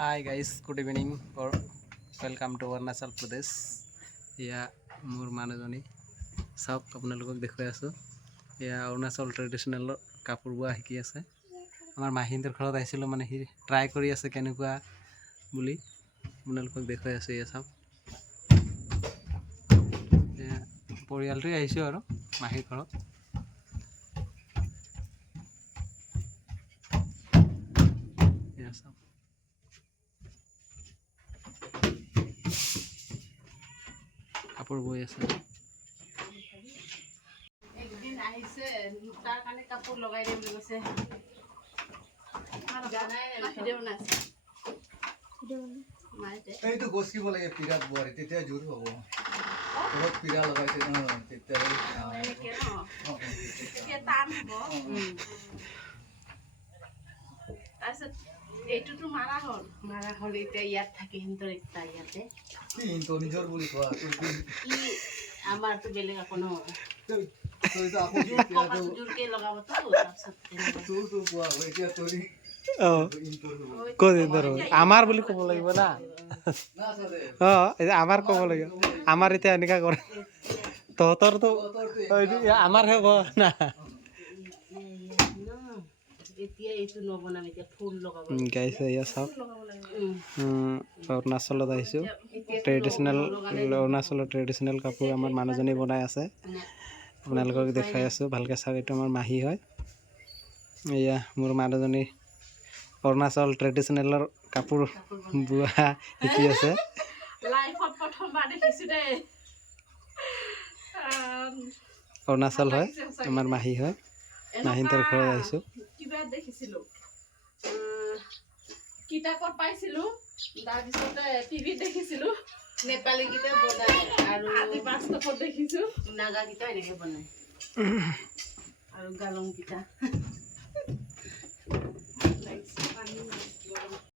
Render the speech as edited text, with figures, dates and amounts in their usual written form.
Hi guys, good evening or welcome to Arunachal Pradesh. এয়া মোৰ মানুহজনী চাওক আপোনালোকক দেখুৱাই আছোঁ। এয়া অৰুণাচল ট্ৰেডিশ্যনেলৰ কাপোৰ বোৱা শিকি আছে। আমাৰ মাহীহঁতৰ ঘৰত আহিছিলোঁ, মানে সি ট্ৰাই কৰি আছে কেনেকুৱা বুলি আপোনালোকক দেখুৱাই আছোঁ। এয়া চাওক, এয়া পৰিয়ালটোৱে আহিছোঁ আৰু মাহীৰ ঘৰত। এয়া চাওক, কাপোৰ বৈ আছে। একদিন আহিছে তাৰ কাৰণে কাপোৰ লগাই দিম বুলি কৈছে। এইটো গছিব লাগে পিৰাত বোৱাৰী, তেতিয়া জোৰ হ'ব। ঘৰত পিৰা লগাইছে তাৰপিছত এইটোতো মাৰা হ'ল এতিয়া ইয়াত থাকে সিহঁতৰ একটা ইয়াতে। কি তো নিজৰ বুলি কোৱা, ই আমাৰতো বেলেগ একো নহয়। জোৰকে লগাবতো তাৰপিছত আমাৰ বুলি ক'ব লাগিব না। আমাৰ ক'ব লাগিব, আমাৰ এতিয়া এনেকা কৰে। তহঁতৰতো আমাৰহে হ'ব না। এতিয়া এইটো নবনাম, এতিয়া ফুল লগাব গাইছে এয়া চাওক, অৰুণাচলত আহিছোঁ। অৰুণাচলৰ ট্ৰেডিশ্যনেল কাপোৰ আমাৰ মানুহজনী বনাই আছে, আপোনালোকক দেখাই আছোঁ। ভালকৈ চাওক, এইটো আমাৰ মাহী হয়। এয়া মোৰ মানুহজনী অৰুণাচল ট্ৰেডিশ্যনেলৰ কাপোৰ বোৱা শিকি আছে। লাইফত প্ৰথমবাৰ দেখিছোঁ দেই। অৰুণাচল হয়, আমাৰ মাহী হয়। মাহীহঁতৰ ঘৰত আহিছোঁ। কিবা দেখিছিলোঁ, কিতাপত পাইছিলোঁ, তাৰপিছতে টিভিত দেখিছিলোঁ। নেপালী গীতে বনাই আৰু আজি বাস্তৱত দেখিছোঁ নাগা গীতা এনেকৈ বনাই আৰু গালং গীতা।